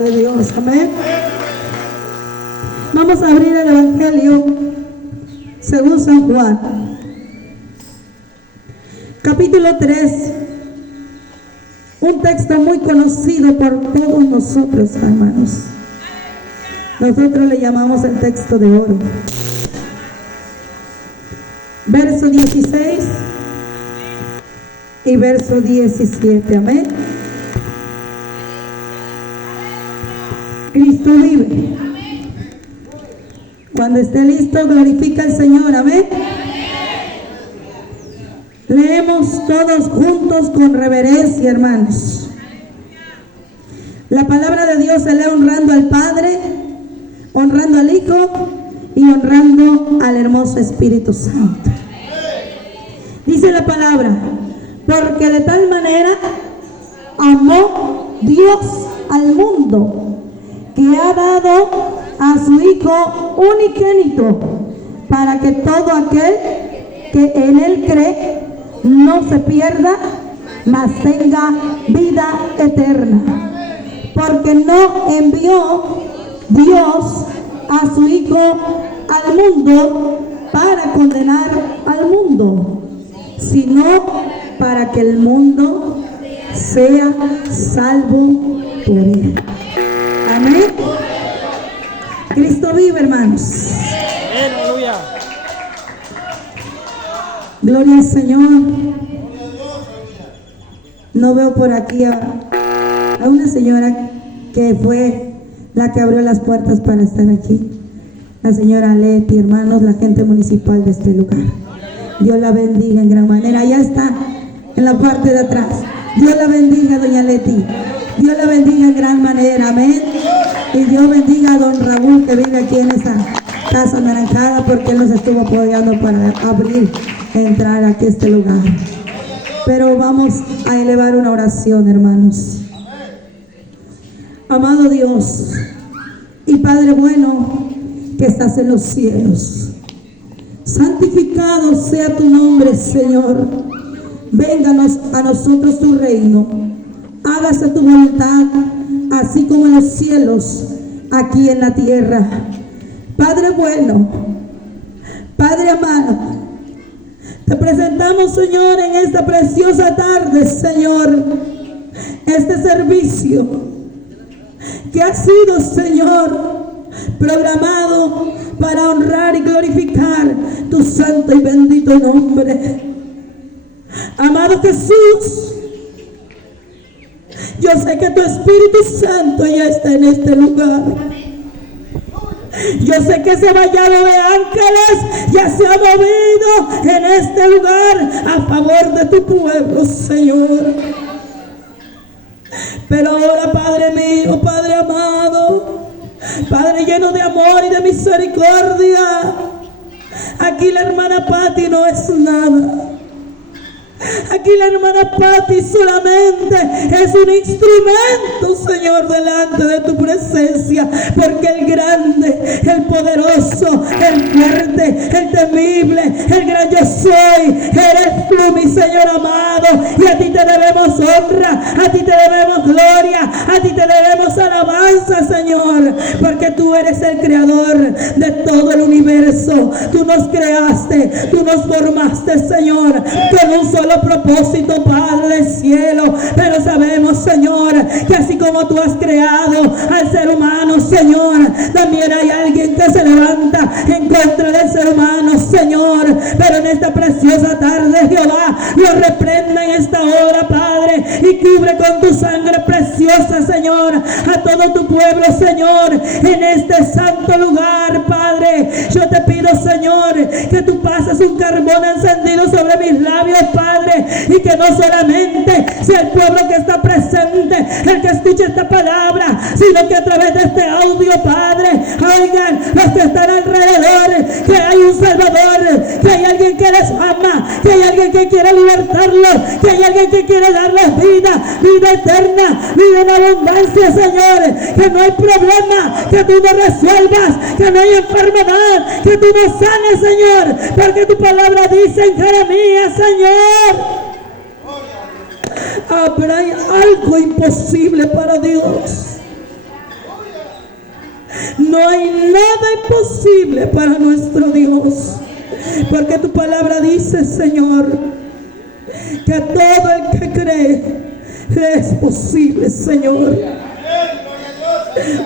De Dios, amén. Vamos a abrir el Evangelio según San Juan, capítulo 3, un texto muy conocido por todos nosotros, hermanos. Nosotros le llamamos el texto de oro. Verso 16 y verso 17, amén. Cristo vive. Cuando esté listo, glorifica al Señor, amén. Leemos todos juntos con reverencia, hermanos. La palabra de Dios se lee honrando al Padre, honrando al Hijo y honrando al hermoso Espíritu Santo. Dice la palabra: porque de tal manera amó Dios al mundo, que ha dado a su Hijo unigénito, para que todo aquel que en Él cree no se pierda, mas tenga vida eterna. Porque no envió Dios a su Hijo al mundo para condenar al mundo, sino para que el mundo sea salvo por Él. Amén. Cristo vive, hermanos. Aleluya. Gloria al Señor. No veo por aquí a una señora que fue la que abrió las puertas para estar aquí. La señora Leti, hermanos, la gente municipal de este lugar. Dios la bendiga en gran manera. Allá está, en la parte de atrás. Dios la bendiga, doña Leti. Dios la bendiga en gran manera, amén. Y Dios bendiga a don Raúl, que vive aquí en esa casa anaranjada, porque él nos estuvo apoyando para abrir, entrar aquí a este lugar. Pero vamos a elevar una oración, hermanos. Amado Dios y Padre bueno que estás en los cielos, santificado sea tu nombre, Señor. Vénganos a nosotros tu reino. Hágase tu voluntad, así como en los cielos, aquí en la tierra. Padre bueno, Padre amado, te presentamos, Señor, en esta preciosa tarde, Señor, este servicio que ha sido, Señor, programado para honrar y glorificar tu santo y bendito nombre. Amado Jesús, yo sé que tu Espíritu Santo ya está en este lugar. Yo sé que ese vallado de ángeles ya se ha movido en este lugar a favor de tu pueblo, Señor. Pero ahora, Padre mío, Padre amado, Padre lleno de amor y de misericordia, aquí la hermana Patti no es nada. Aquí la hermana Patti solamente es un instrumento, Señor, delante de tu presencia, porque el grande, el poderoso, el fuerte, el temible, el gran yo soy, eres tú, mi Señor amado, y a ti te debemos honra, a ti te debemos gloria, a ti te debemos alabanza, Señor, porque tú eres el creador de todo el universo. Tú nos creaste, tú nos formaste, Señor, con un solo propósito, Padre del cielo. Pero sabemos, Señor, que así como tú has creado al ser humano, Señor, también hay alguien que se levanta en contra del ser humano, Señor. Pero en esta preciosa tarde, Jehová, lo reprenda en esta hora, Padre, y cubre con tu sangre preciosa, Señor, a todo tu pueblo, Señor, en este santo lugar, Padre. Yo te pido, Señor, que tú pases un carbón encendido sobre mis labios, Padre, y que no solamente sea el pueblo que está presente el que escuche esta palabra, sino que a través de este audio, Padre, oigan los que están alrededor, que hay un Salvador, que hay alguien que les ama, que hay alguien que quiere libertarlos, que hay alguien que quiere darles vida, vida eterna, vida en abundancia, Señor. Que no hay problema que tú no resuelvas, que no hay enfermedad que tú no sanes, Señor, porque tu palabra dice en Jeremías, Señor, ¿habrá algo imposible para Dios? No hay nada imposible para nuestro Dios. Porque tu palabra dice, Señor, que a todo el que cree le es posible, Señor.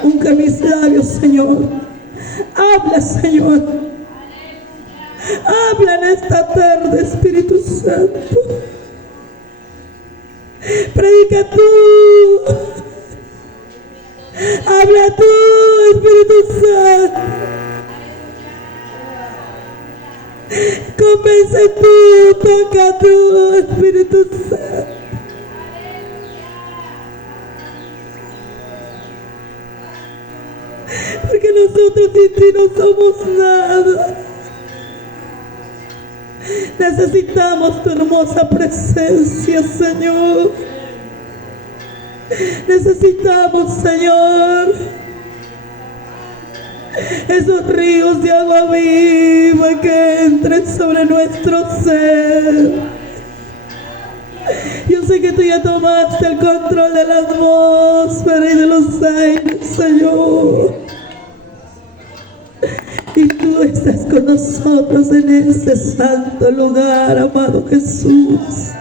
Unge mis labios, Señor. Habla, Señor. Habla en esta tarde, Espíritu Santo. Predica tú. Habla tú, Espíritu Santo. Convence tú, toca tú, Espíritu Santo. Porque nosotros sin ti no somos nada. Necesitamos tu hermosa presencia, Señor. Necesitamos, Señor, esos ríos de agua viva que entren sobre nuestro ser. Yo sé que tú ya tomaste el control de la atmósfera y de los aires, Señor. Y tú estás con nosotros en este santo lugar, amado Jesús.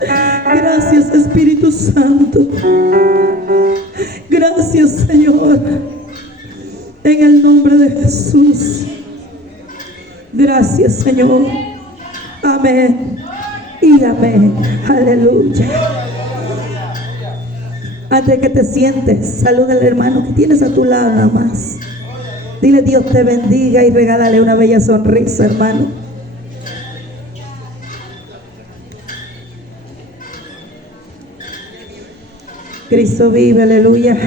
Gracias, Espíritu Santo. Gracias, Señor. En el nombre de Jesús. Gracias, Señor. Amén y amén. Aleluya. Antes que te sientes, saluda al hermano que tienes a tu lado nada más. Dile Dios te bendiga y regálale una bella sonrisa, hermano. Cristo vive, aleluya.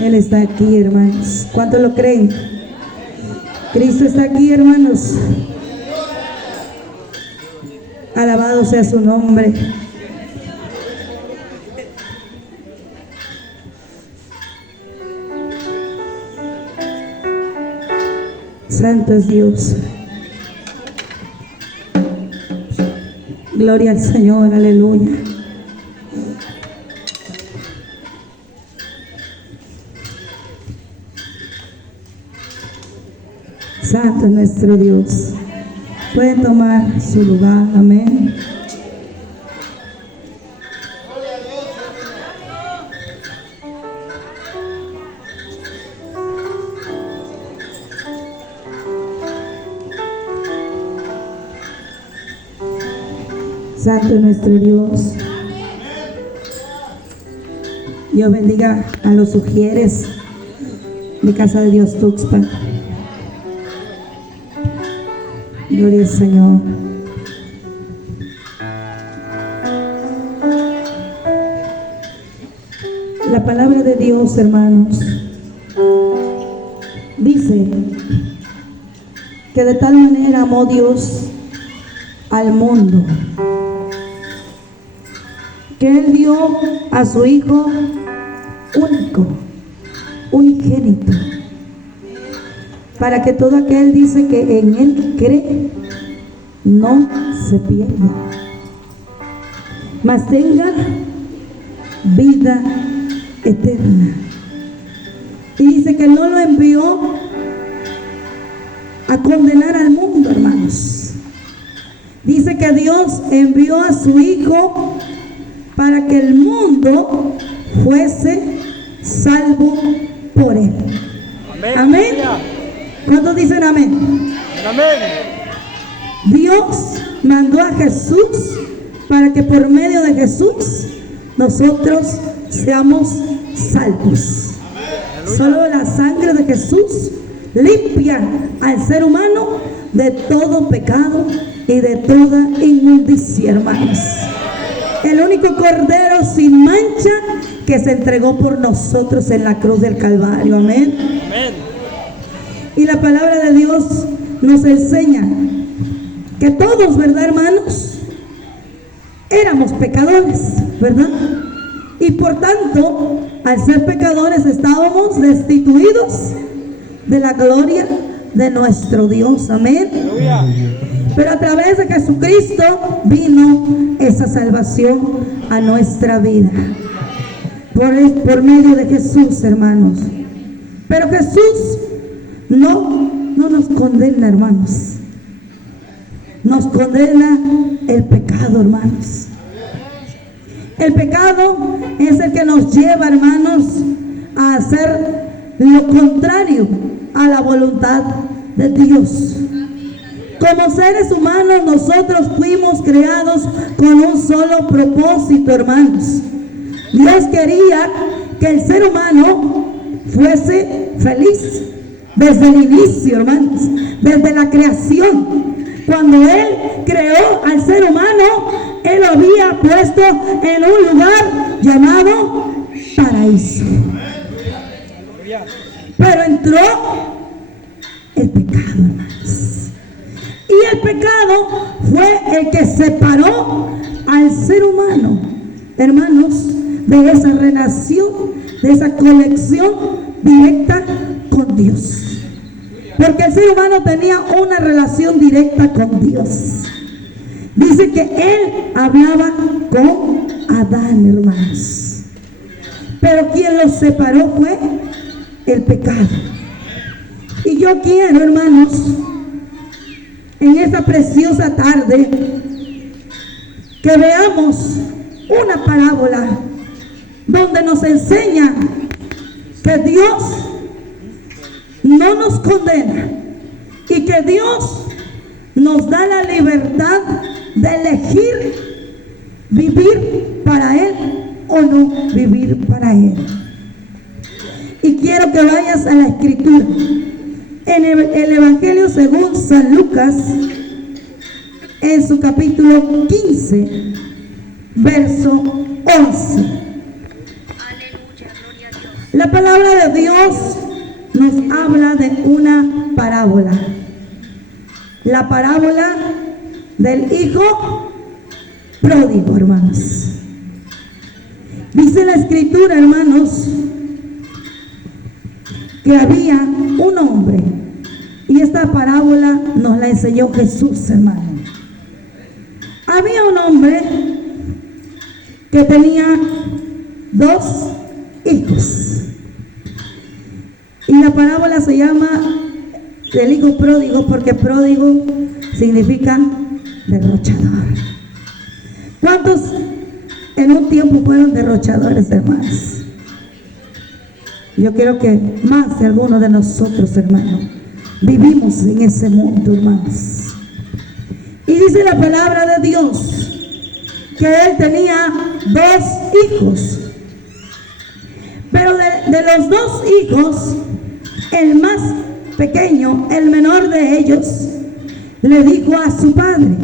Él está aquí, hermanos. ¿Cuántos lo creen? Cristo está aquí, hermanos. Alabado sea su nombre. Santo es Dios. Gloria al Señor, aleluya. Santo es nuestro Dios. Pueden tomar su lugar, amén. Santo es nuestro Dios. Dios bendiga a los ujieres de Casa de Dios Tuxpan. Gloria al Señor. La palabra de Dios, hermanos, dice que de tal manera amó Dios al mundo que Él dio a su Hijo único, unigénito, para que todo aquel dice que en Él cree no se pierda, mas tenga vida eterna. Y dice que no lo envió a condenar al mundo, hermanos. Dice que Dios envió a su Hijo para que el mundo fuese salvo por Él. Amén. Amén. ¿Cuántos dicen amén? Amén. Dios mandó a Jesús para que por medio de Jesús nosotros seamos salvos. Amén. Solo la sangre de Jesús limpia al ser humano de todo pecado y de toda inmundicia, hermanos. El único cordero sin mancha que se entregó por nosotros en la cruz del Calvario. Amén. Amén. Y la palabra de Dios nos enseña que todos, ¿verdad, hermanos? Éramos pecadores, ¿verdad? Y por tanto, al ser pecadores estábamos destituidos de la gloria de nuestro Dios. Amén. Aleluya. Pero a través de Jesucristo vino esa salvación a nuestra vida. por medio de Jesús, hermanos. Pero Jesús no nos condena, hermanos. Nos condena el pecado, hermanos. El pecado es el que nos lleva, hermanos, a hacer lo contrario a la voluntad de Dios. Como seres humanos, nosotros fuimos creados con un solo propósito, hermanos. Dios quería que el ser humano fuese feliz desde el inicio, hermanos, desde la creación. Cuando Él creó al ser humano, Él lo había puesto en un lugar llamado paraíso. Pero entró el pecado, hermanos. Y el pecado fue el que separó al ser humano, hermanos, de esa relación, de esa conexión directa con Dios. Porque el ser humano tenía una relación directa con Dios. Dice que Él hablaba con Adán, hermanos. Pero quien los separó fue el pecado. Y yo quiero, hermanos, en esta preciosa tarde, que veamos una parábola donde nos enseña que Dios no nos condena y que Dios nos da la libertad de elegir vivir para Él o no vivir para Él. Y quiero que vayas a la Escritura. En el Evangelio según San Lucas, en su capítulo 15, verso 11. La palabra de Dios nos habla de una parábola. La parábola del hijo pródigo, hermanos. Dice la Escritura, hermanos, que había un hombre, y esta parábola nos la enseñó Jesús, hermano. Había un hombre que tenía 2 hijos, y la parábola se llama del hijo pródigo porque pródigo significa derrochador. ¿Cuántos en un tiempo fueron derrochadores, hermanos? Yo quiero que más de algunos de nosotros, hermanos, vivimos en ese mundo, hermanos. Y dice la palabra de Dios que él tenía 2 hijos. Pero de los 2 hijos, el más pequeño, el menor de ellos, le dijo a su padre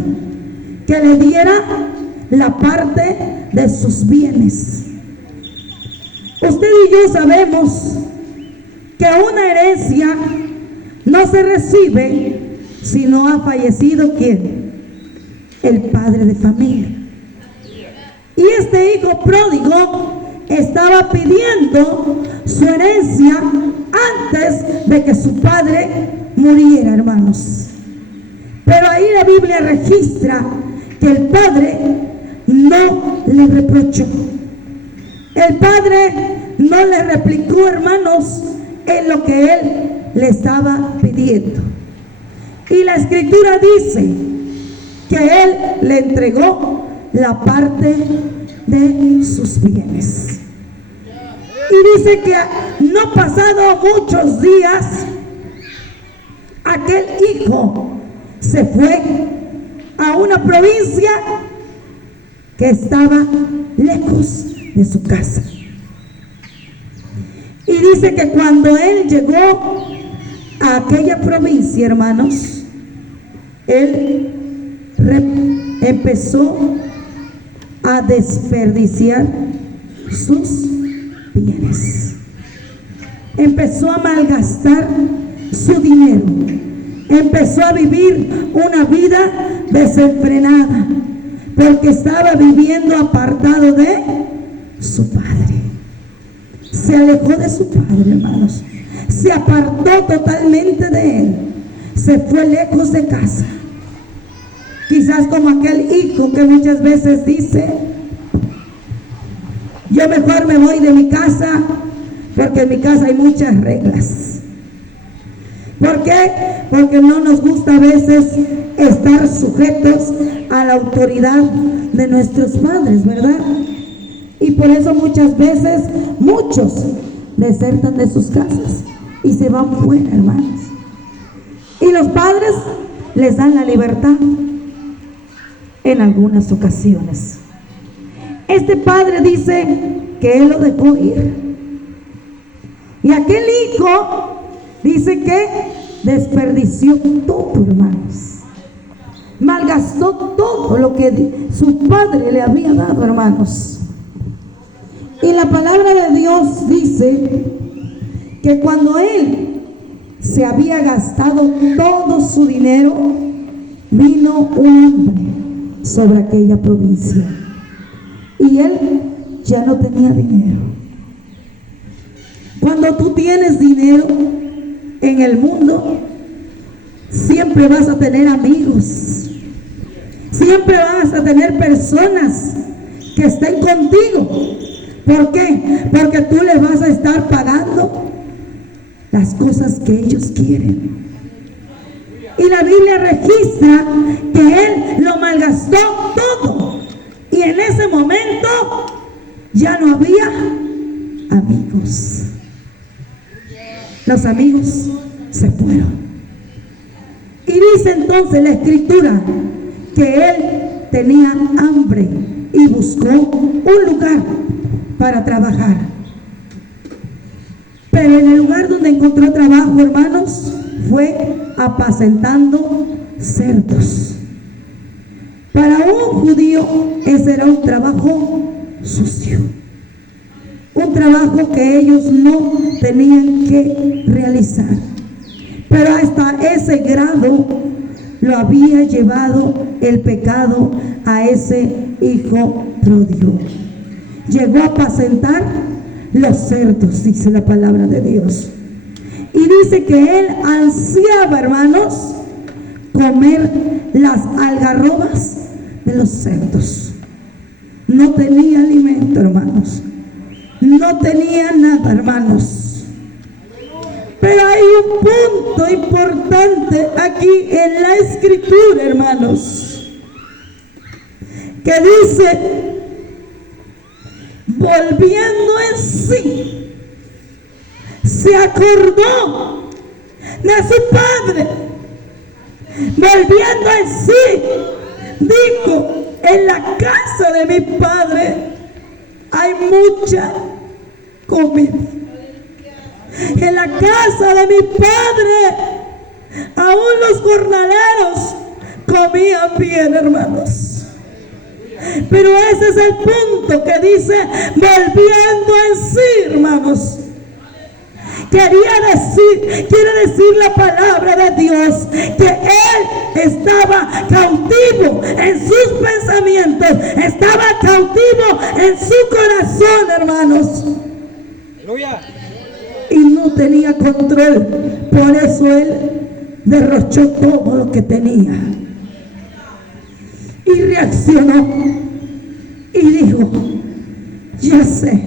que le diera la parte de sus bienes. Usted y yo sabemos que una herencia no se recibe si no ha fallecido ¿quién? El padre de familia. Y este hijo pródigo estaba pidiendo su herencia antes de que su padre muriera, hermanos. Pero ahí la Biblia registra que el padre no le reprochó. El padre no le replicó, hermanos, en lo que él le estaba pidiendo. Y la Escritura dice que él le entregó la parte de sus bienes. Y dice que no pasado muchos días, aquel hijo se fue a una provincia que estaba lejos de su casa. Y dice que cuando él llegó a aquella provincia, hermanos, él empezó a desperdiciar sus bienes. Empezó a malgastar su dinero. Empezó a vivir una vida desenfrenada porque estaba viviendo apartado de su padre. Se alejó de su padre, hermanos. Se apartó totalmente de él. Se fue lejos de casa. Quizás como aquel hijo que muchas veces dice: yo mejor me voy de mi casa, porque en mi casa hay muchas reglas. ¿Por qué? Porque no nos gusta a veces estar sujetos a la autoridad de nuestros padres, ¿verdad? Y por eso muchas veces muchos desertan de sus casas y se van fuera, hermanos. Y los padres les dan la libertad en algunas ocasiones. Este padre dice que él lo dejó ir. Y aquel hijo dice que desperdició todo, hermanos. Malgastó todo lo que su padre le había dado, hermanos. Y la palabra de Dios dice que cuando él se había gastado todo su dinero, vino un hambre sobre aquella provincia. Y él ya no tenía dinero. Cuando tú tienes dinero en el mundo, siempre vas a tener amigos. Siempre vas a tener personas que estén contigo. ¿Por qué? Porque tú les vas a estar pagando las cosas que ellos quieren. Y la Biblia registra que él lo malgastó todo. Y en ese momento ya no había amigos. Los amigos se fueron. Y dice entonces la escritura que él tenía hambre y buscó un lugar para trabajar. Pero en el lugar donde encontró trabajo, hermanos, fue apacentando cerdos. Para un judío ese era un trabajo sucio, un trabajo que ellos no tenían que realizar. Pero hasta ese grado lo había llevado el pecado a ese hijo pródigo. Llegó a apacentar los cerdos, dice la palabra de Dios. Y dice que él ansiaba, hermanos, comer las algarrobas de los cerdos. No tenía alimento, hermanos. No tenía nada, hermanos. Pero hay un punto importante aquí en la escritura, hermanos, que dice: volviendo en sí, se acordó de su padre. Volviendo en sí, dijo: en la casa de mi padre hay mucha comida. En la casa de mi padre aún los jornaleros comían bien, hermanos. Pero ese es el punto que dice volviendo en sí, hermanos. Quiere decir la palabra de Dios que él estaba cautivo en sus pensamientos, estaba cautivo en su corazón, hermanos. Aleluya. Y no tenía control. Por eso él derrochó todo lo que tenía. Y reaccionó y dijo: ya sé,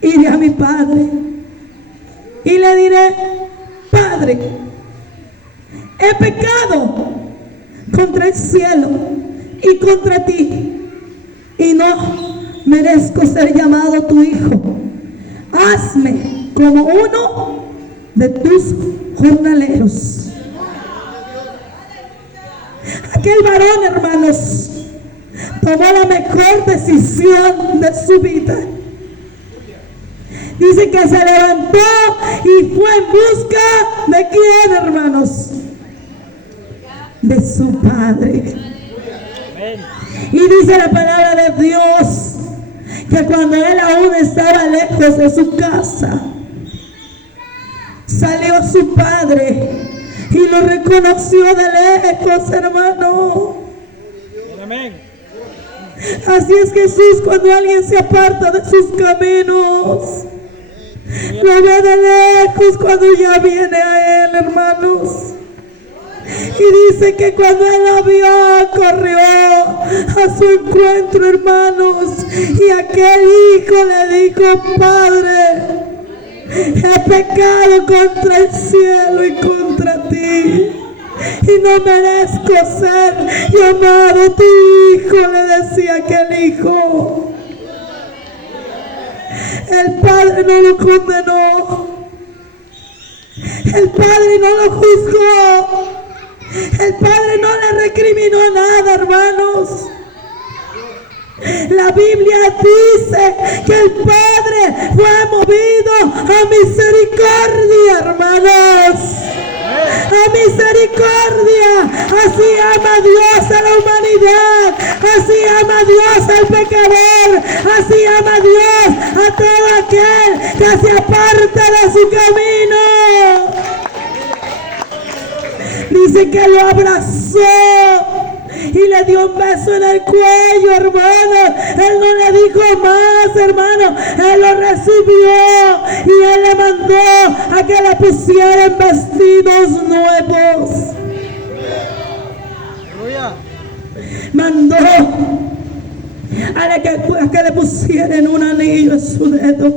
iré a mi padre y le diré: Padre, he pecado contra el cielo y contra ti, y no merezco ser llamado tu hijo. Hazme como uno de tus jornaleros. Aquel varón, hermanos, tomó la mejor decisión de su vida. Dice que se levantó y fue en busca de quién, hermanos, de su padre. Y dice la palabra de Dios que cuando él aún estaba lejos de su casa, salió su padre y lo reconoció de lejos, hermano. Amén. Así es Jesús, cuando alguien se aparta de sus caminos, lo ve de lejos cuando ya viene a él, hermanos. Y dice que cuando él lo vio, corrió a su encuentro, hermanos. Y aquel hijo le dijo: Padre, he pecado contra el cielo y contra ti, y no merezco ser llamado tu hijo, le decía aquel hijo. El padre no lo condenó, el padre no lo juzgó, el padre no le recriminó nada, hermanos. La Biblia dice que el Padre fue movido a misericordia, hermanos. A misericordia. Así ama Dios a la humanidad. Así ama Dios al pecador. Así ama Dios a todo aquel que se aparta de su camino. Dice que lo abrazó y le dio un beso en el cuello, hermano. Él no le dijo más, hermano. Él lo recibió y él le mandó a que le pusieran vestidos nuevos. Mandó a que le pusieran un anillo en su dedo,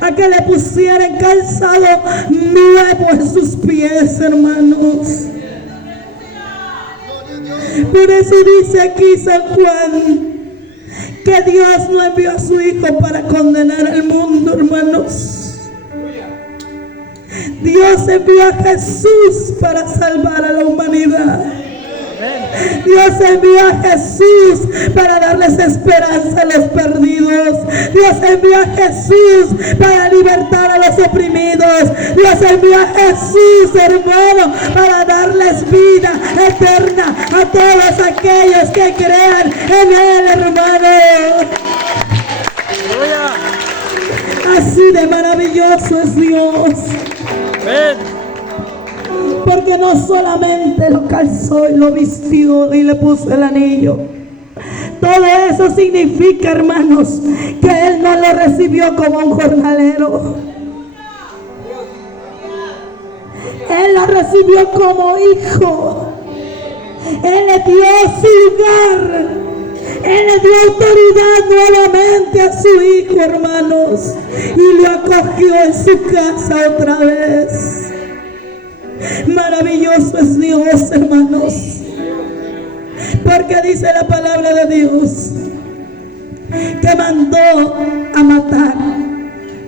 a que le pusieran calzado nuevo en sus pies, hermanos. Por eso dice aquí San Juan que Dios no envió a su Hijo para condenar al mundo, hermanos. Dios envió a Jesús para salvar a la humanidad. Dios envió a Jesús para darles esperanza a los perdidos. Dios envió a Jesús para libertar a los oprimidos. Dios envió a Jesús, hermano, para darles vida eterna a todos aquellos que crean en Él, hermano. Así de maravilloso es Dios. Amén. Porque no solamente lo calzó y lo vistió y le puso el anillo. Todo eso significa, hermanos, que Él no lo recibió como un jornalero. Él lo recibió como hijo. Él le dio su lugar. Él le dio autoridad nuevamente a su hijo, hermanos. Y lo acogió en su casa otra vez. Maravilloso es Dios, hermanos, porque dice la palabra de Dios que mandó a matar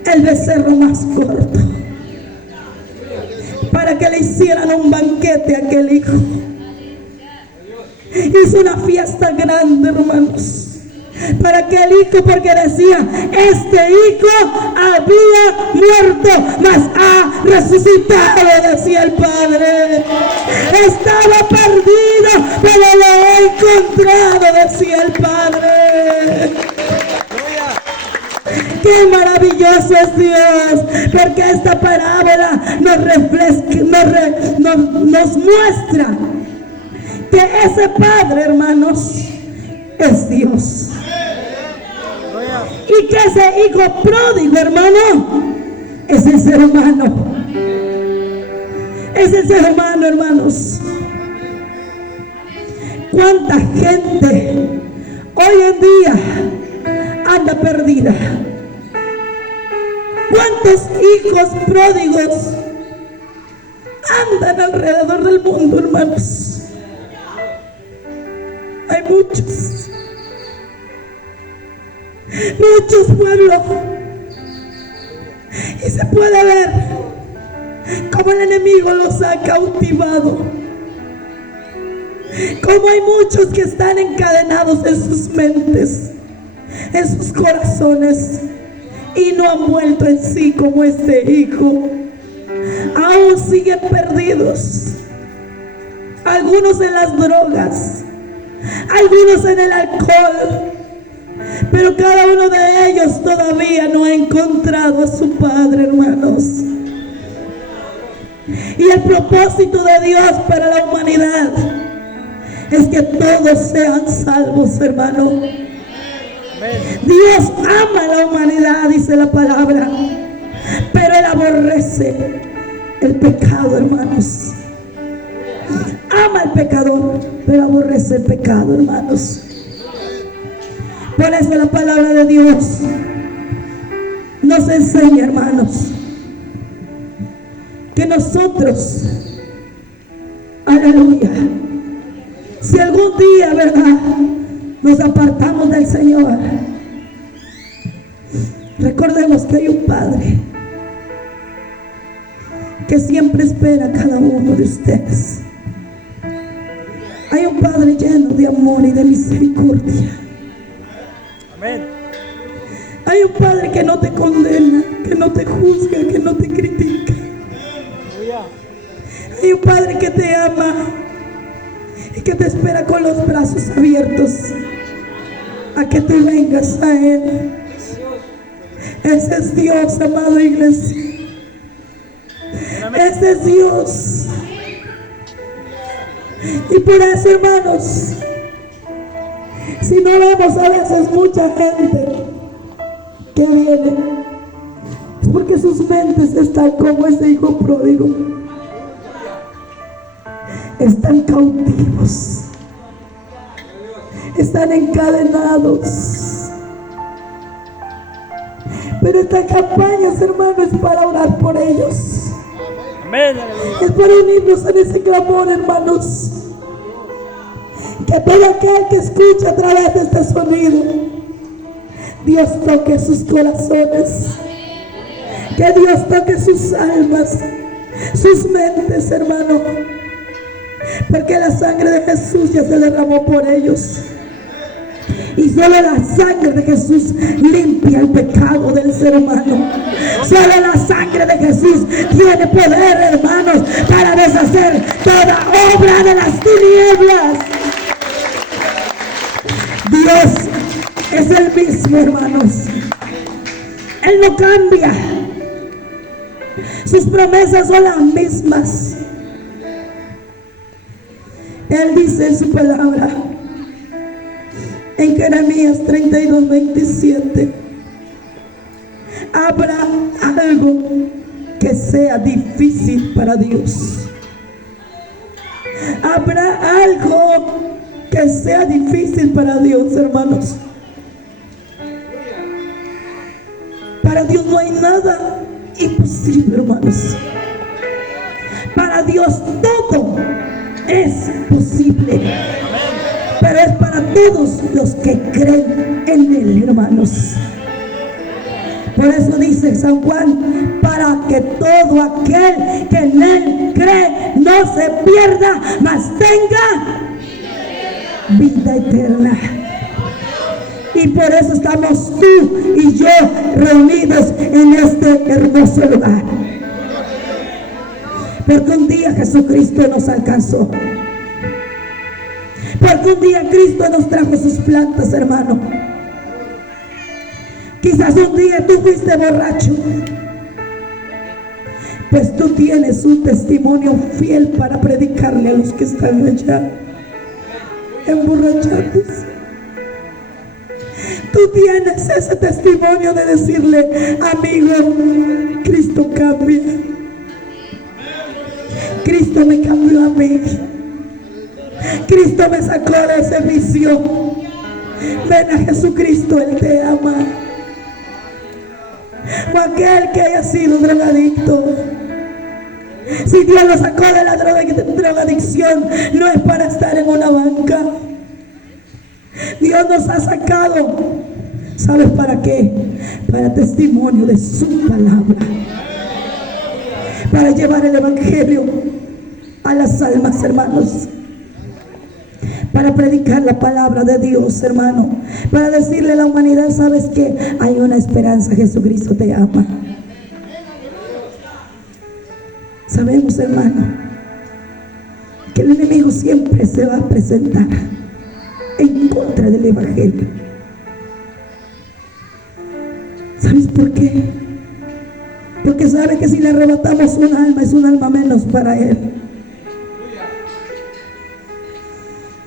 el becerro más corto para que le hicieran un banquete a aquel hijo. Hizo una fiesta grande, hermanos, para aquel hijo, porque decía: este hijo había muerto, mas ha resucitado, decía el Padre. Estaba perdido, pero lo he encontrado, decía el Padre. Qué maravilloso es Dios, porque esta parábola nos muestra que ese Padre, hermanos, es Dios. Y que ese hijo pródigo, hermano, es el ser humano. Es el ser humano, hermanos. ¿Cuánta gente hoy en día anda perdida? ¿Cuántos hijos pródigos andan alrededor del mundo, hermanos? Hay muchos pueblos, y se puede ver cómo el enemigo los ha cautivado, cómo hay muchos que están encadenados en sus mentes, en sus corazones, y no han vuelto en sí como este hijo. Aún siguen perdidos, algunos en las drogas, algunos en el alcohol, pero cada uno de ellos todavía no ha encontrado a su Padre, hermanos. Y el propósito de Dios para la humanidad es que todos sean salvos, hermano. Dios ama a la humanidad, dice la palabra, pero Él aborrece el pecado, hermanos. Ama al pecador, pero aborrece el pecado, hermanos. Por eso la palabra de Dios nos enseña, hermanos, que nosotros, aleluya, si algún día, ¿verdad?, nos apartamos del Señor, recordemos que hay un Padre que siempre espera a cada uno de ustedes. Hay un Padre lleno de amor y de misericordia. Amén. Hay un Padre que no te condena, que no te juzga, que no te critica. Hay un Padre que te ama y que te espera con los brazos abiertos a que tú vengas a Él. Ese es Dios, amada iglesia. Ese es Dios. Y por eso, hermanos, si no vemos a veces mucha gente que viene, es porque sus mentes están como ese hijo pródigo. Están cautivos, están encadenados. Pero esta campaña, hermanos, es para orar por ellos. Amén. Es para unirnos en ese clamor, hermanos. Que todo aquel que escucha a través de este sonido, Dios toque sus corazones. Que Dios toque sus almas, sus mentes, hermano. Porque la sangre de Jesús ya se derramó por ellos. Y solo la sangre de Jesús limpia el pecado del ser humano. Solo la sangre de Jesús tiene poder, hermanos, para deshacer toda obra de las tinieblas. Dios es el mismo, hermanos. Él no cambia. Sus promesas son las mismas. Él dice en su palabra, en Jeremías 32:27, habrá algo que sea difícil para Dios. Habrá algo que sea difícil para Dios, hermanos. Para Dios no hay nada imposible, hermanos. Para Dios todo es posible. Pero es para todos los que creen en Él, hermanos. Por eso dice San Juan, para que todo aquel que en Él cree no se pierda, mas tenga vida eterna. Y por eso estamos tú y yo reunidos en este hermoso lugar. Porque un día Jesucristo nos alcanzó. Porque un día Cristo nos trajo sus plantas, hermano. Quizás un día tú fuiste borracho, pues tú tienes un testimonio fiel para predicarle a los que están allá emborrachados. Tú tienes ese testimonio de decirle, amigo, Cristo cambia. Cristo me cambió a mí. Cristo me sacó de ese vicio. Ven a Jesucristo, Él te ama. O aquel que haya sido drogadicto, si Dios lo sacó de la drogadicción, no es para estar en una banca. Dios nos ha sacado, ¿sabes para qué? Para testimonio de su palabra, para llevar el evangelio a las almas, hermanos, para predicar la palabra de Dios, hermano, para decirle a la humanidad, ¿sabes qué? Hay una esperanza, Jesucristo te ama. Sabemos, hermano, que el enemigo siempre se va a presentar en contra del evangelio. ¿Sabes por qué? Porque sabe que si le arrebatamos un alma, es un alma menos para él.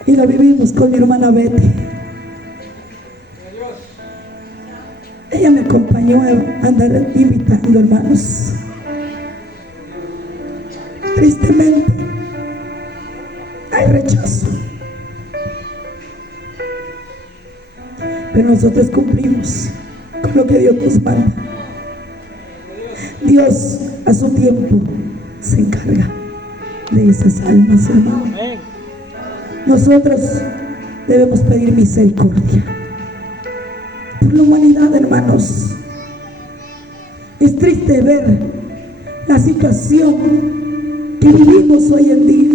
Y lo vivimos con mi hermana Betty. Ella me acompañó a andar invitando, hermanos. Tristemente hay rechazo. pero nosotros cumplimos con lo que Dios nos manda. Dios a su tiempo se encarga de esas almas, hermano. Amén. Nosotros debemos pedir misericordia por la humanidad, hermanos. Es triste ver la situación que vivimos hoy en día.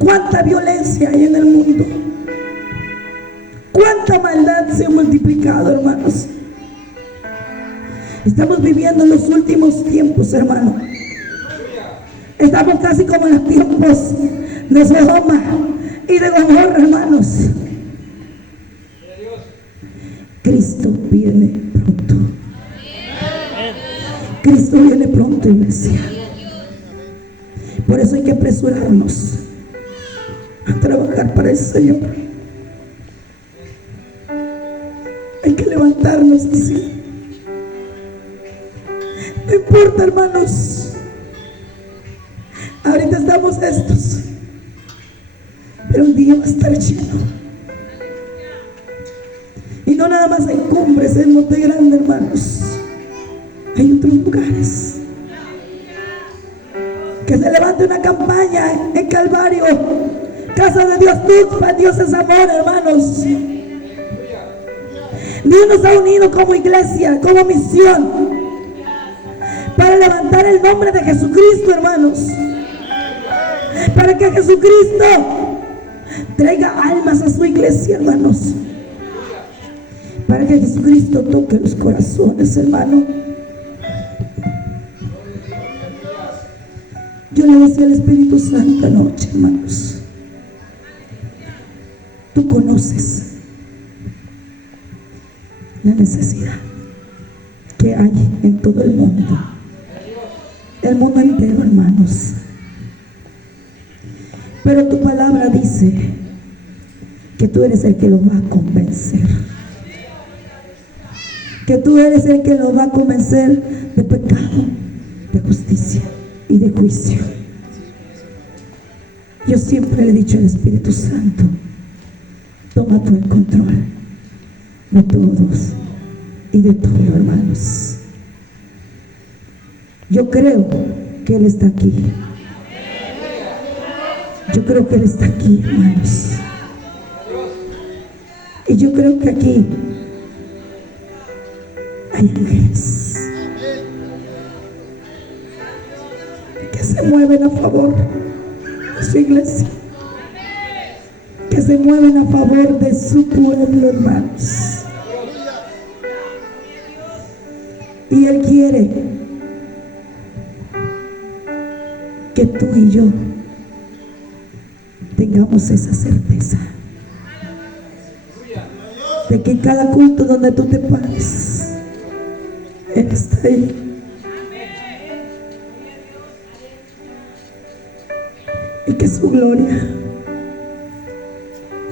Cuánta violencia hay en el mundo, cuánta maldad se ha multiplicado, hermanos. Estamos viviendo en los últimos tiempos, hermano. Estamos casi como en los tiempos de Sodoma y de Gomorra, hermanos. Cristo viene pronto. Cristo viene pronto, iglesia. Por eso hay que apresurarnos a trabajar para el Señor. Hay que levantarnos así. No importa, hermanos. Ahorita estamos estos, pero un día va a estar lleno. Y no nada más en Cumbres, en Monte Grande, hermanos. Hay otros lugares. Que se levante una campaña en Calvario, Casa de Dios Tuxpan. Dios es amor, hermanos. Dios nos ha unido como iglesia, como misión, para levantar el nombre de Jesucristo, hermanos. Para que Jesucristo traiga almas a su iglesia, hermanos. Para que Jesucristo toque los corazones, hermano. Yo le decía al Espíritu Santo anoche, hermanos. Tú conoces la necesidad que hay en todo el mundo. El mundo entero, hermanos. Pero tu palabra dice que tú eres el que los va a convencer. Que tú eres el que los va a convencer de pecado, de justicia y de juicio. Yo siempre le he dicho al Espíritu Santo: toma tú el control de todos y de todo, hermanos. Yo creo que Él está aquí. Yo creo que Él está aquí, hermanos. Y yo creo que aquí hay ángeles que se mueven a favor de su iglesia, que se mueven a favor de su pueblo, hermanos. Y Él quiere que tú y yo tengamos esa certeza de que en cada culto donde tú te pares, Él está ahí. Y que su gloria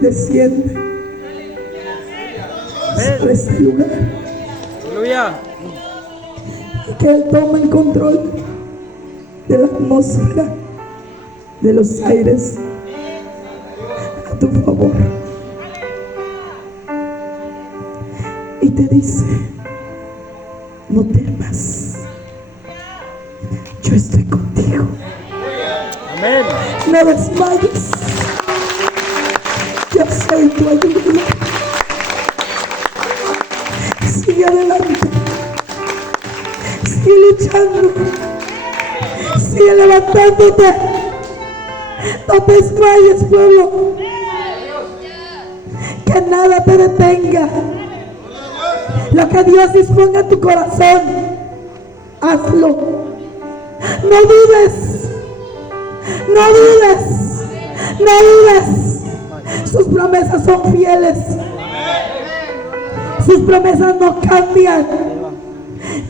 desciende sobre este lugar. Aleluya. Y que Él tome el control de la atmósfera, de los aires, a tu favor. Y te dice: no temas, yo estoy contigo. Amén. No desmayes, yo soy tu ayuda. Sigue adelante, sigue luchando, sigue levantándote. No te desmayes, pueblo. Que nada te detenga. Lo que Dios disponga en tu corazón, hazlo. No dudes, no dudes, no dudes. Sus promesas son fieles. Sus promesas no cambian.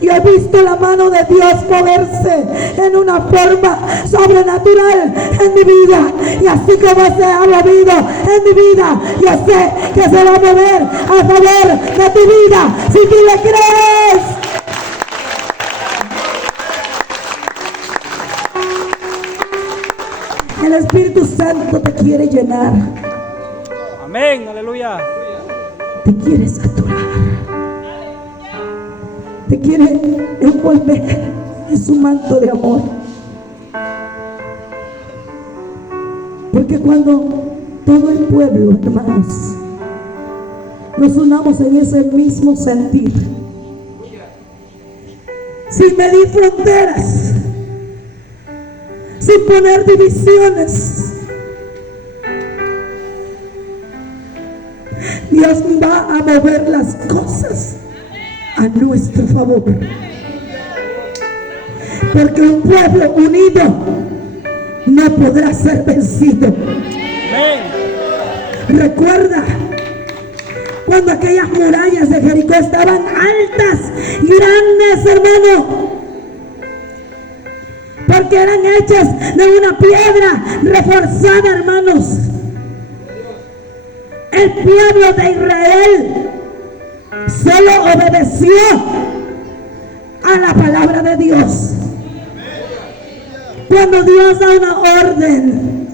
Yo he visto la mano de Dios moverse en una forma sobrenatural en mi vida. Y así como se ha movido en mi vida, yo sé que se va a mover a favor de tu vida, si tú le crees. El Espíritu Santo te quiere llenar. Amén. Aleluya. te quiere saturar, te quiere envolver en su manto de amor. Porque cuando todo el pueblo, hermanos, nos unamos en ese mismo sentir, sin medir fronteras, sin poner divisiones, Dios va a mover las cosas a nuestro favor. Porque un pueblo unido no podrá ser vencido. Amén. Recuerda cuando aquellas murallas de Jericó estaban altas y grandes, hermano, porque eran hechas de una piedra reforzada, hermanos. El pueblo de Israel solo obedeció a la palabra de Dios. Cuando Dios da una orden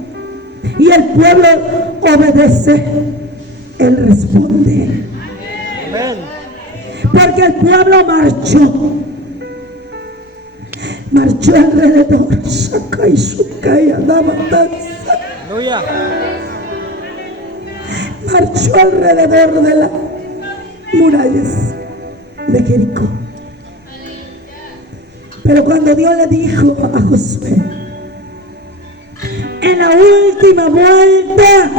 y el pueblo obedece, Él responde. Amén. Porque el pueblo marchó alrededor. Aleluya. Marchó alrededor de las murallas de Jericó. Pero cuando Dios le dijo a Josué, en la última vuelta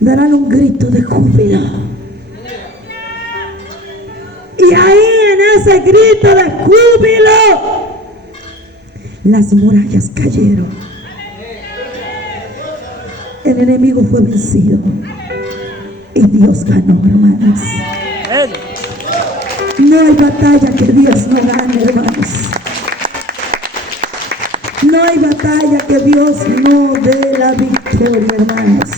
darán un grito de júbilo. Y ahí en ese grito de júbilo, las murallas cayeron. El enemigo fue vencido y Dios ganó, hermanos. Amén. No hay batalla que Dios no gane, hermanos. No hay batalla que Dios no dé la victoria, hermanos.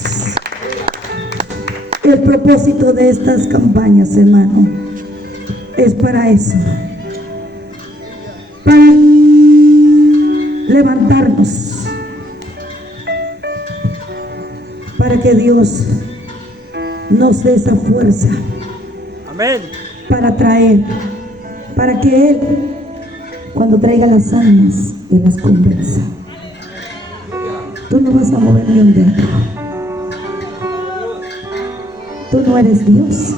El propósito de estas campañas, hermano, es para eso. Para levantarnos. Para que Dios nos dé esa fuerza. Amén. Para traer, para que Él, cuando traiga las almas, Él las convenza. Tú no vas a mover ni un dedo. Tú no eres Dios.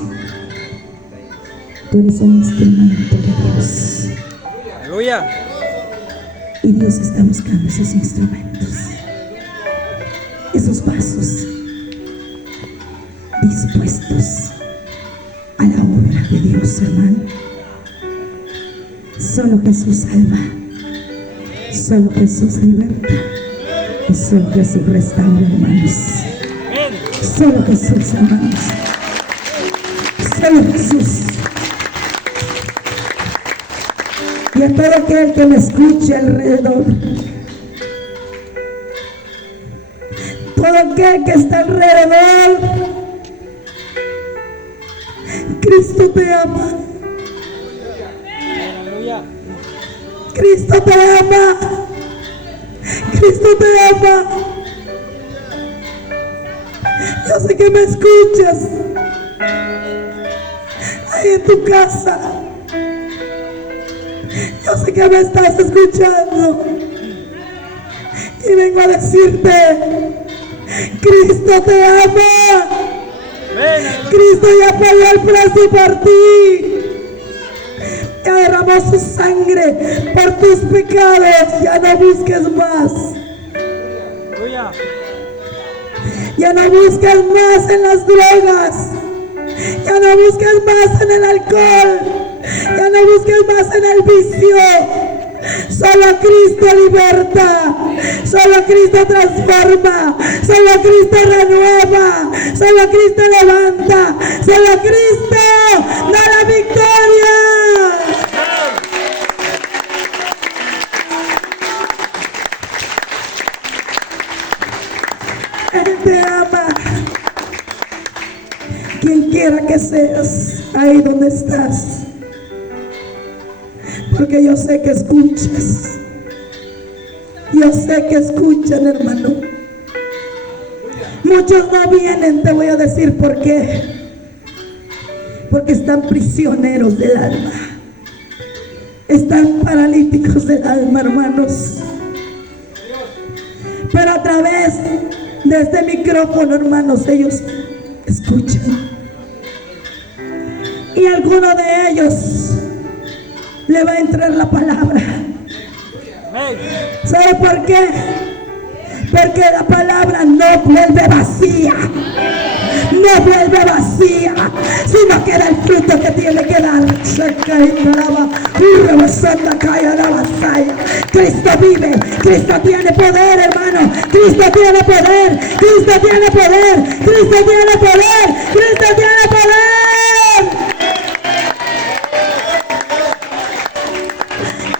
Tú eres un instrumento de Dios. Aleluya. Y Dios está buscando esos instrumentos, esos vasos dispuestos a la obra de Dios, hermano. Solo Jesús salva, solo Jesús liberta y solo Jesús restaura, hermanos. Amén. Solo Jesús, hermanos. Solo Jesús. Y a todo aquel que me escuche alrededor, todo aquel que está alrededor, Cristo te ama. Aleluya. Cristo te ama. Cristo te ama. Yo sé que me escuchas ahí en tu casa. Yo sé que me estás escuchando. Y vengo a decirte, Cristo te ama. Amén. Cristo ya pagó el precio por ti. Ya derramó su sangre por tus pecados. Ya no busques más. Aleluya. Ya no busques más en las drogas. Ya no busques más en el alcohol. Ya no busques más en el vicio. Solo Cristo liberta. Solo Cristo transforma. Solo Cristo renueva. Solo Cristo levanta. Solo Cristo da la victoria. Él te ama. Quien quiera que seas, ahí donde estás. Porque yo sé que escuchas. Yo sé que escuchan, hermano. muchos no vienen, te voy a decir por qué. Porque están prisioneros del alma. Están paralíticos del alma, hermanos. Pero a través de este micrófono, hermanos, ellos escuchan. Y a alguno de ellos le va a entrar la palabra. ¿Sabe por qué? Porque la palabra no vuelve vacía. No vuelve vacía, sino que da el fruto que tiene que dar. Cristo vive, Cristo tiene poder, hermano. Cristo tiene poder, Cristo tiene poder, Cristo tiene poder, Cristo tiene poder.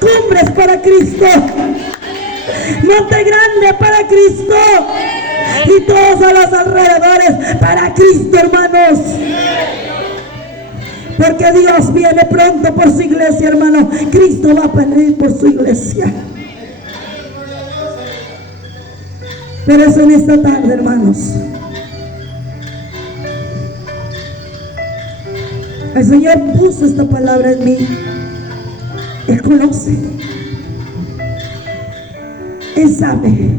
Cumbres para Cristo, Monte Grande para Cristo, y todos a los alrededores para Cristo, hermanos. Porque Dios viene pronto por su iglesia, hermano. Cristo va a venir por su iglesia. Pero eso en esta tarde, hermanos, el Señor puso esta palabra en mí. Él conoce, Él sabe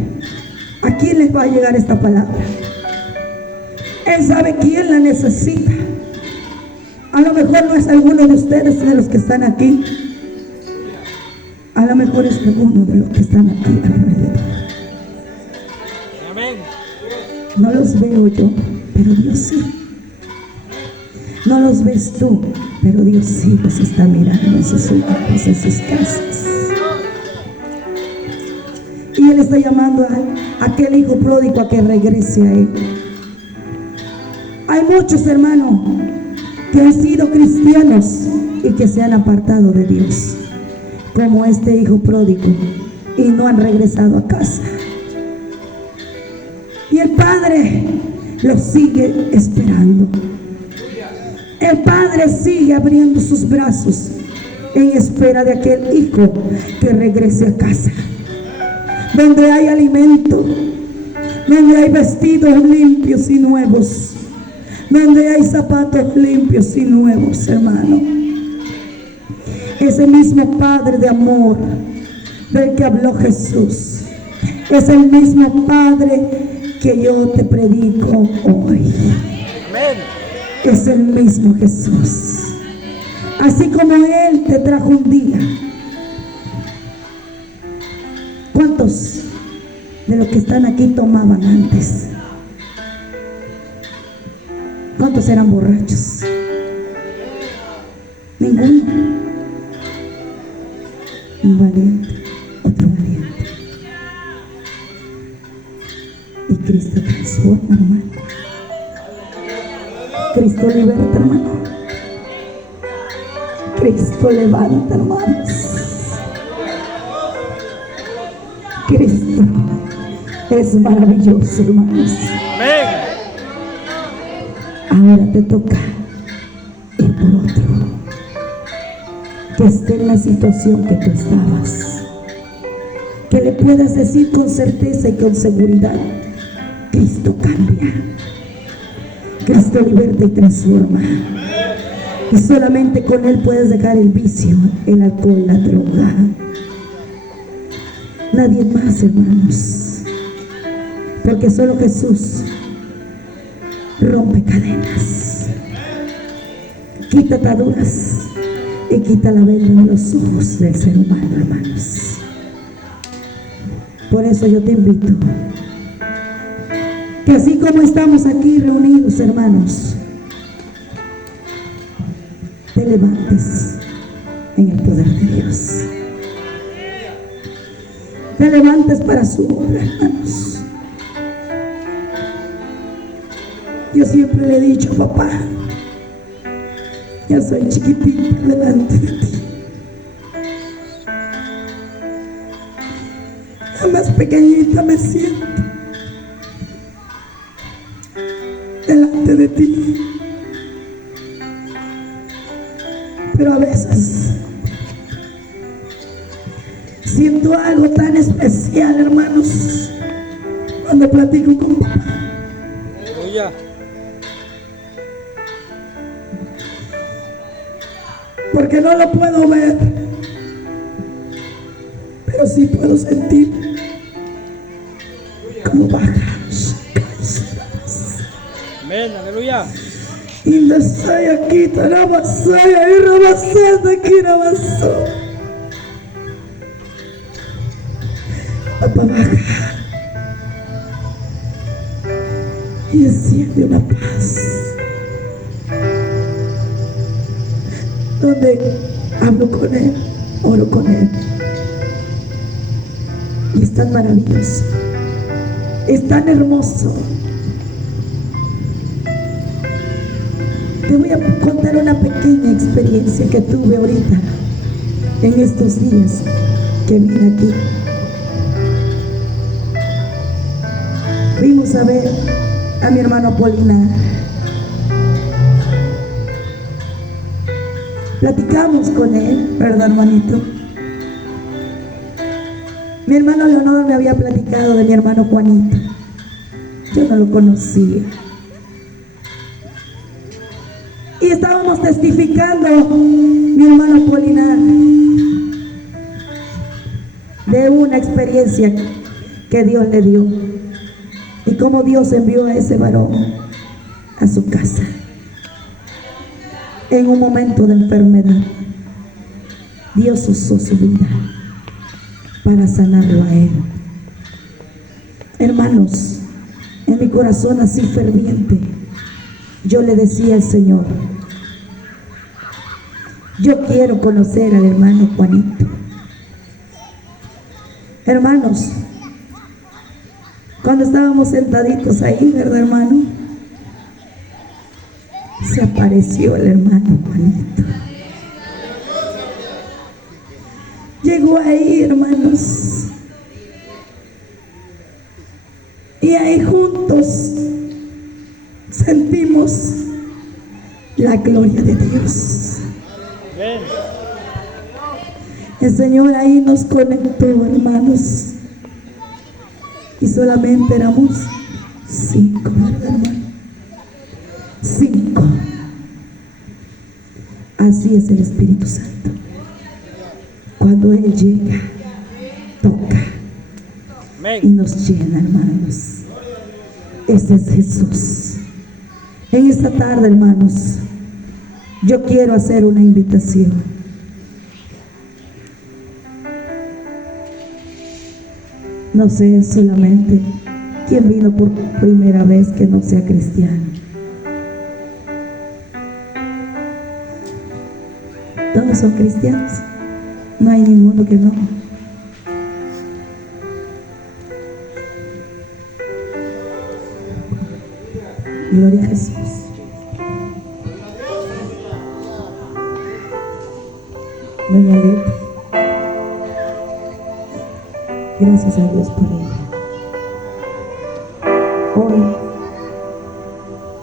a quién les va a llegar esta palabra. Él sabe quién la necesita. A lo mejor no es alguno de ustedes, de los que están aquí. A lo mejor es alguno de los que están aquí alrededor. Amén. No los veo yo, pero Dios sí. No los ves tú, pero Dios sí los está mirando en sus ojos, en sus casas. Y Él está llamando a aquel hijo pródigo a que regrese a Él. Hay muchos, hermanos, que han sido cristianos y que se han apartado de Dios, como este hijo pródigo, y no han regresado a casa. Y el Padre los sigue esperando. El Padre sigue abriendo sus brazos en espera de aquel hijo que regrese a casa, donde hay alimento, donde hay vestidos limpios y nuevos, donde hay zapatos limpios y nuevos, hermano. Ese mismo Padre de amor del que habló Jesús es el mismo Padre que yo te predico hoy. Amén. Es el mismo Jesús. Así como Él te trajo un día. ¿Cuántos de los que están aquí tomaban antes? ¿Cuántos eran borrachos? Ninguno. Un valiente, otro valiente. Y Cristo transforma, hermano. Cristo liberta, hermano. Cristo levanta, hermanos. Cristo es maravilloso, hermanos. Amén. Ahora te toca ir por otro que esté en la situación que tú estabas, que le puedas decir con certeza y con seguridad: Cristo cambia, Cristo liberta y transforma, y solamente con Él puedes dejar el vicio, el alcohol, la droga. Nadie más, hermanos, porque solo Jesús rompe cadenas, quita ataduras y quita la venda de los ojos del ser humano, hermanos. Por eso yo te invito que así como estamos aquí reunidos, hermanos, te levantes en el poder de Dios. Te levantes para su obra, hermanos. Yo siempre le he dicho: papá, ya soy chiquitita delante de ti. La más pequeñita me siento delante de ti. Pero a veces siento algo tan especial, hermanos, cuando platico con papá. Aleluya. Porque no lo puedo ver, pero sí puedo sentir cómo baja. Amén. Aleluya. Indasaya kita rabasaya y rabasada kirabaso. Papá baja y enciende una paz donde hablo con él, oro con él, y es tan maravilloso, es tan hermoso. Te voy a contar una pequeña experiencia que tuve ahorita, en estos días que vine aquí. Fuimos a ver a mi hermano Apolinar. Platicamos con él, ¿verdad, hermanito? Mi hermano Leonor me había platicado de mi hermano Juanito. Yo no lo conocía. Y estábamos testificando, mi hermano Apolinar, de una experiencia que Dios le dio y cómo Dios envió a ese varón a su casa en un momento de enfermedad. Dios usó su vida para sanarlo a él. Hermanos, en mi corazón así ferviente, yo le decía al Señor: yo quiero conocer al hermano Juanito. Hermanos, cuando estábamos sentaditos ahí, ¿verdad, hermano? Se apareció el hermano Juanito. Llegó ahí, hermanos, y ahí juntos sentimos la gloria de Dios. Amén. El Señor ahí nos conectó, hermanos, y solamente éramos 5, ¿verdad, hermano? 5. Así es el Espíritu Santo. Cuando Él llega, toca y Amén. nos llena, hermanos. Ese es Jesús. En esta tarde, hermanos, yo quiero hacer una invitación. No sé solamente quién vino por primera vez que no sea cristiano. Todos son cristianos. No hay ninguno que no. Gloria a Jesús. Doña Leti, gracias a Dios por ella. Hoy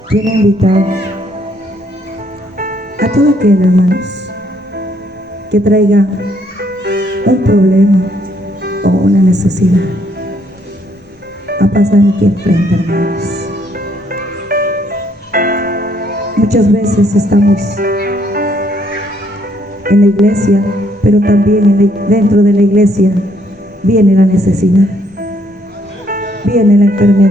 quiero invitar a todo aquel, hermanos, que traiga un problema o una necesidad a pasar aquí al frente, hermanos. Muchas veces estamos en la iglesia, pero también dentro de la iglesia viene la necesidad, viene la enfermedad.